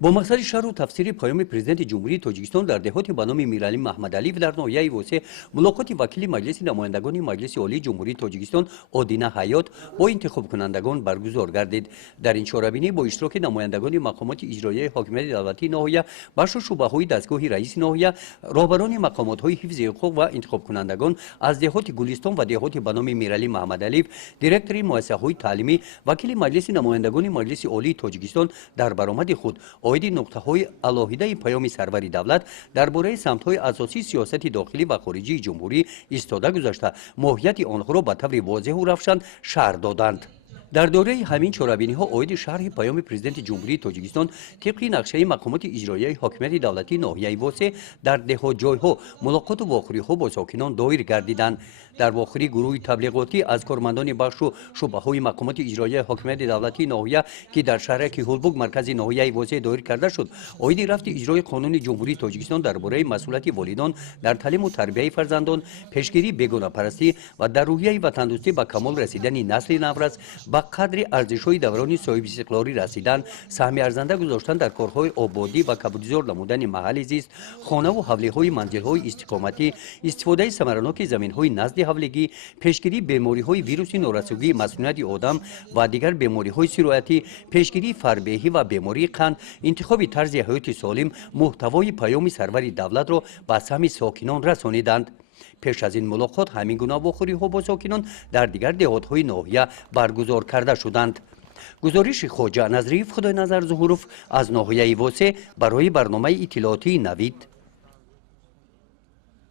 با مقصد شرح و تفسیر پیام پرزیدنت جمهوری تاجیکستان در دهات به نام میرعلی محمدعلی و در ناحیه وسه ملاقات وکیل مجلس نمایندگان مجلس عالی جمهوری تاجیکستان آدینه حیات با انتخاب کنندگان برگزار گردید. در این چهاربینی با اشتراک نمایندگان مقامات اجرایی حاکمیت دولتی ناحیه، بخش شعبه‌های دستگاه رئیس ناحیه، رهبران مقامات‌های حفظ حقوق و انتخاب کنندگان از دهات گلستان و دهات به نام میرعلی محمدعلی، دیرکتور مؤسسه‌های تعلیمی، وکیل مجلس نمایندگان مجلس عالی تاجیکستان در برآمد خود اوید نقطه‌های علاهیده پیام سروری دولت درباره سمت‌های اساسی سیاست داخلی و خارجی جمهوری ایستاده گذاشته ماهیت آنها را به طور واضح و روشن شرح دادند. در دوره همین چهاربینی‌ها اوید شرح پیام پرزیدنت جمهوری تاجیکستان طبق نقشه مقامات اجرایی حاکمیت دولتی ناحیه واسه در ده‌ها جای‌ها ملاقات و واخوری‌ها با ساکنان دایر گردیدند. در واخوری گروه تبلیغاتی از کارمندان بخش و شعبه‌های مقامات اجرایی حاکمیت دولتی ناحیه که در شهر کیهولبوگ مرکز ناحیه واسه دایر کرده شد، اوید رفت اجرای قانون جمهوری تاجیکستان درباره مسئولیت والدان در تعلیم و تربیت فرزندان، پیشگیری بیگانه‌پرستی و در روحیه وطن‌دوستی به کمال رسیدن نسل نوروز با قدر ارزش‌های دوران صاحب استقلالی رسیدن، سهم ارزنده گذاشتن در کارهای آبادی و کبودزار نمودن محل زیست، خانه و حولی‌های منزل‌های استقامتی، استفاده ثمرناک زمین‌های نزد حولیگی، پیشگیری بیماری‌های ویروس نورسوگی مسمومیت آدم و دیگر بیماری‌های سرایتی، پیشگیری فربهی و بیماری قند، انتخاب طرز حیات سالم، محتوای پیام سروری دولت را به سهم ساکنان رسانیدند. پیش از این ملاقات همین گونه واخوری‌ها با ساکنان در دیگر دهات‌های ناحیه برگزار کرده شدند. گزارش خواجه نظری خدای نظر ظهوروف از ناحیه واسه برای برنامه اطلاعاتی نوید.